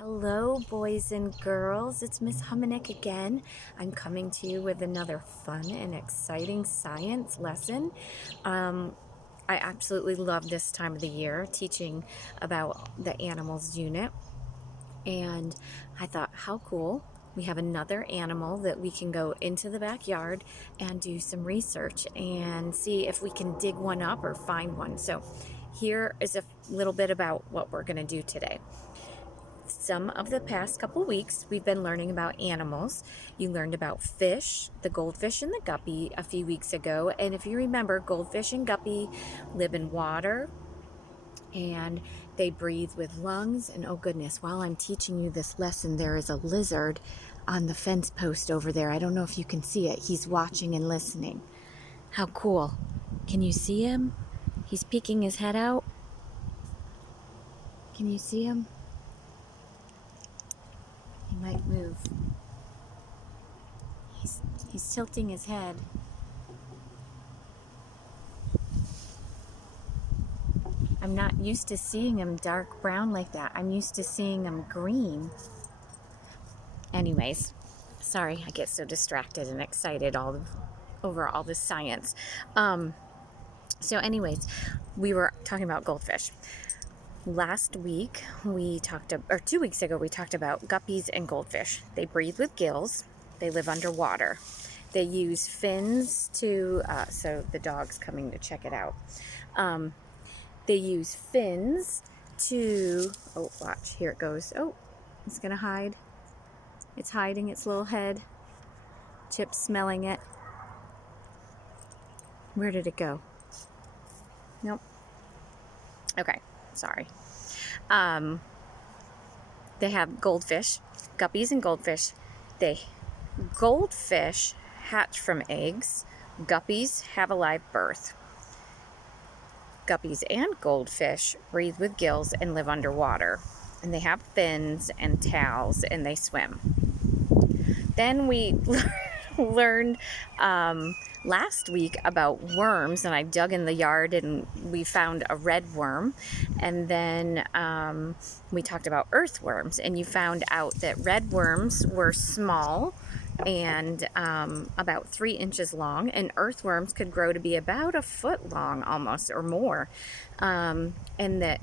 Hello, boys and girls. It's Miss Humanick again. I'm coming to you with another fun and exciting science lesson. I absolutely love this time of the year teaching about the animals unit. And I thought, how cool. We have another animal that we can go into the backyard and do some research and see if we can dig one up or find one. So here is a little bit about what we're going to do today. Some of the past couple weeks, we've been learning about animals. You learned about fish, the goldfish and the guppy a few weeks ago. And if you remember, goldfish and guppy live in water and they breathe with lungs. And oh goodness, while I'm teaching you this lesson, there is a lizard on the fence post over there. I don't know if you can see it. He's watching and listening. How cool. Can you see him? He's peeking his head out. Can you see him? He might move. He's tilting his head. I'm not used to seeing him dark brown like that. I'm used to seeing him green. Anyways, sorry, I get so distracted and excited over all this science. So anyways, we were talking about goldfish. Last week, or 2 weeks ago, we talked about guppies and goldfish. They breathe with gills. They live underwater. They use fins to, so the dog's coming to check it out. They use fins to, oh, watch, here it goes. Oh, it's going to hide. It's hiding its little head. Chip's smelling it. Where did it go? Nope. Okay, sorry. They have goldfish, guppies and goldfish. Goldfish hatch from eggs. Guppies have a live birth. Guppies and goldfish breathe with gills and live underwater. And they have fins and tails and they swim. Then we learned last week about worms, and I dug in the yard and we found a red worm. And then we talked about earthworms, and you found out that red worms were small and about 3 inches long, and earthworms could grow to be about a foot long almost or more. And that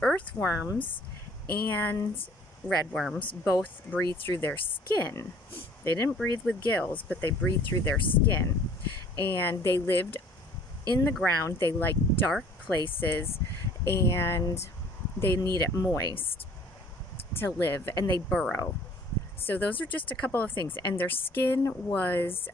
earthworms and redworms both breathe through their skin. They didn't breathe with gills, but they breathe through their skin. And they lived in the ground. They like dark places and they need it moist to live, and they burrow. So those are just a couple of things. And their skin was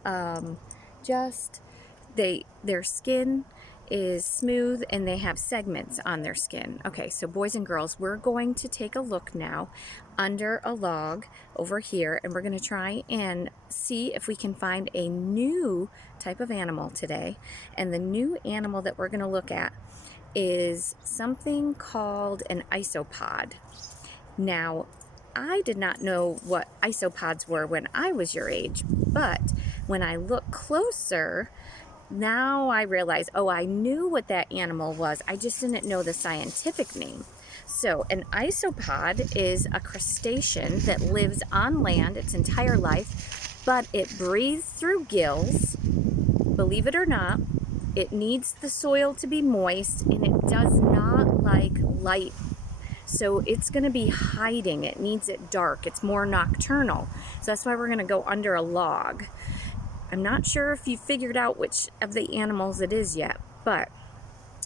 their skin is smooth and they have segments on their skin. Okay, so boys and girls, we're going to take a look now under a log over here, and we're going to try and see if we can find a new type of animal today. And the new animal that we're going to look at is something called an isopod. Now, I did not know what isopods were when I was your age, but when I look closer, now I realize, oh, I knew what that animal was. I just didn't know the scientific name. So an isopod is a crustacean that lives on land its entire life, but it breathes through gills. Believe it or not, it needs the soil to be moist, and it does not like light. So it's going to be hiding. It needs it dark. It's more nocturnal. So that's why we're going to go under a log. I'm not sure if you figured out which of the animals it is yet, but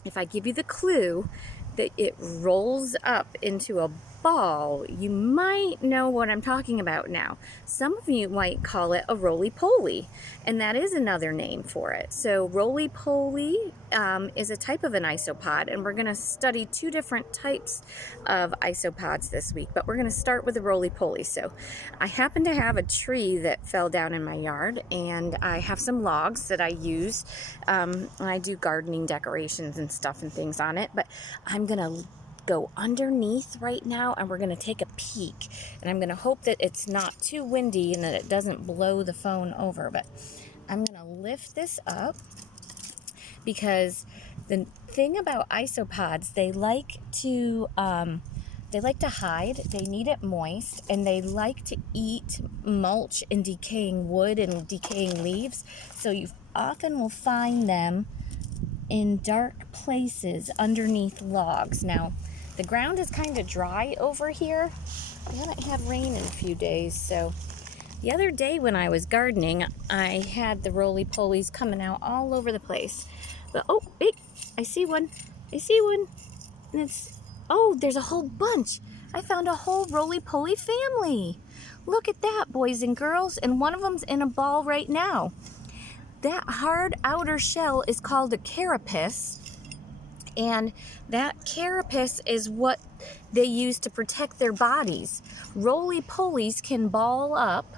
if I give you the clue that it rolls up into a ball, you might know what I'm talking about now. Some of you might call it a roly-poly, and that is another name for it. So roly-poly is a type of an isopod, and we're going to study 2 different types of isopods this week, but we're going to start with the roly-poly. So I happen to have a tree that fell down in my yard, and I have some logs that I use, and I do gardening decorations and stuff and things on it, but I'm going to go underneath right now, and we're going to take a peek, and I'm going to hope that it's not too windy and that it doesn't blow the phone over. But I'm going to lift this up, because the thing about isopods, they like to they like to hide, they need it moist, and they like to eat mulch and decaying wood and decaying leaves. So you often will find them in dark places underneath logs. Now, the ground is kind of dry over here. We haven't had rain in a few days, so the other day when I was gardening, I had the roly-polies coming out all over the place. But, oh, wait, I see one. I see one. And it's, oh, there's a whole bunch. I found a whole roly-poly family. Look at that, boys and girls. And one of them's in a ball right now. That hard outer shell is called a carapace. And that carapace is what they use to protect their bodies. Roly-polies can ball up.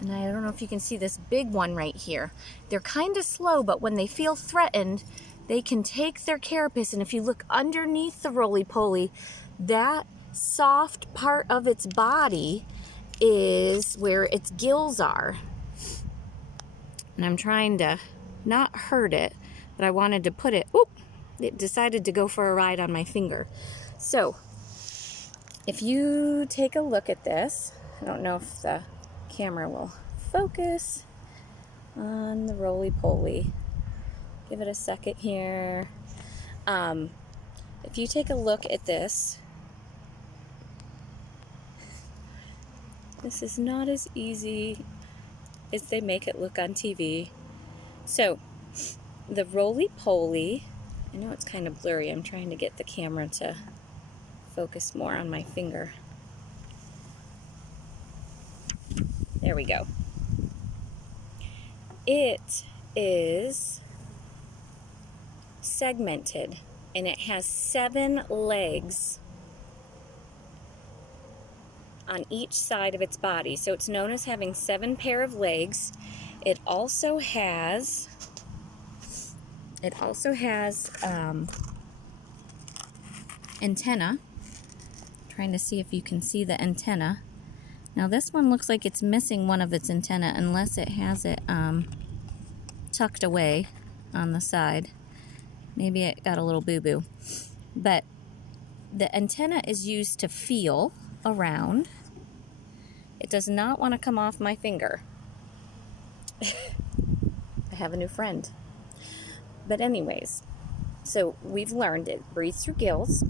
And I don't know if you can see this big one right here. They're kind of slow, but when they feel threatened, they can take their carapace, and if you look underneath the roly-poly, that soft part of its body is where its gills are. And I'm trying to not hurt it, but I wanted to put it, oop, it decided to go for a ride on my finger. So, if you take a look at this, I don't know if the camera will focus on the roly-poly. Give it a second here. If you take a look at this, this is not as easy as they make it look on TV. So, the roly-poly, I know it's kind of blurry. I'm trying to get the camera to focus more on my finger. There we go. It is segmented, and it has 7 legs on each side of its body. So it's known as having 7 pair of legs. It also has antenna. Trying to see if you can see the antenna. Now this one looks like it's missing one of its antenna unless it has it tucked away on the side. Maybe it got a little boo-boo. But the antenna is used to feel around. It does not want to come off my finger. I have a new friend. But anyways, so we've learned it breathes through gills.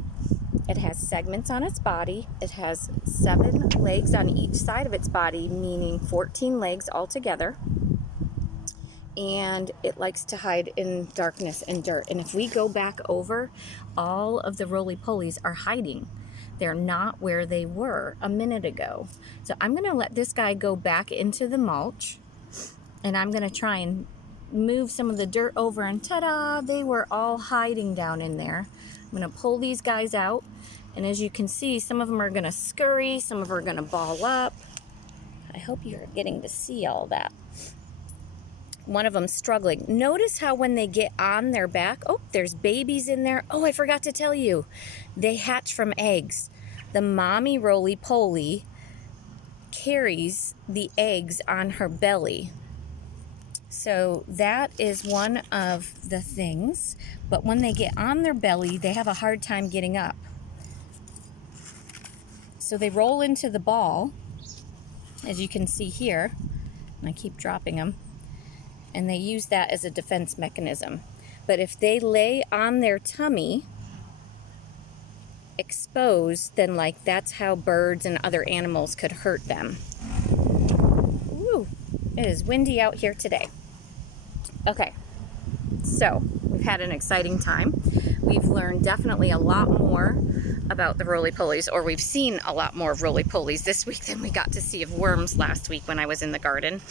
It has segments on its body. It has 7 legs on each side of its body, meaning 14 legs altogether. And it likes to hide in darkness and dirt. And if we go back over, all of the roly-polies are hiding. They're not where they were a minute ago. So I'm going to let this guy go back into the mulch. And I'm going to try and move some of the dirt over, and ta-da, they were all hiding down in there. I'm going to pull these guys out. And as you can see, some of them are going to scurry, some of them are going to ball up. I hope you're getting to see all that. One of them struggling. Notice how when they get on their back, oh, there's babies in there. Oh, I forgot to tell you, they hatch from eggs. The mommy roly-poly carries the eggs on her belly. So that is one of the things. But when they get on their belly, they have a hard time getting up. So they roll into the ball, as you can see here, and I keep dropping them, and they use that as a defense mechanism. But if they lay on their tummy exposed, then like that's how birds and other animals could hurt them. Ooh, it is windy out here today. Okay, so we've had an exciting time. We've learned definitely a lot more about the roly-polies, or we've seen a lot more of roly-polies this week than we got to see of worms last week when I was in the garden.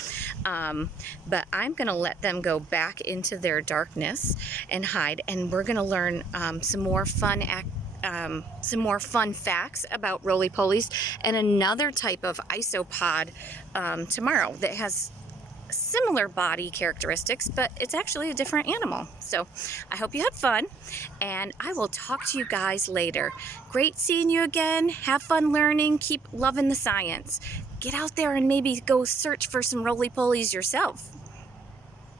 But I'm going to let them go back into their darkness and hide, and we're going to learn some more fun facts about roly-polies and another type of isopod tomorrow that has similar body characteristics, but it's actually a different animal. So I hope you had fun, and I will talk to you guys later. Great seeing you again. Have fun learning. Keep loving the science. Get out there and maybe go search for some roly-polies yourself.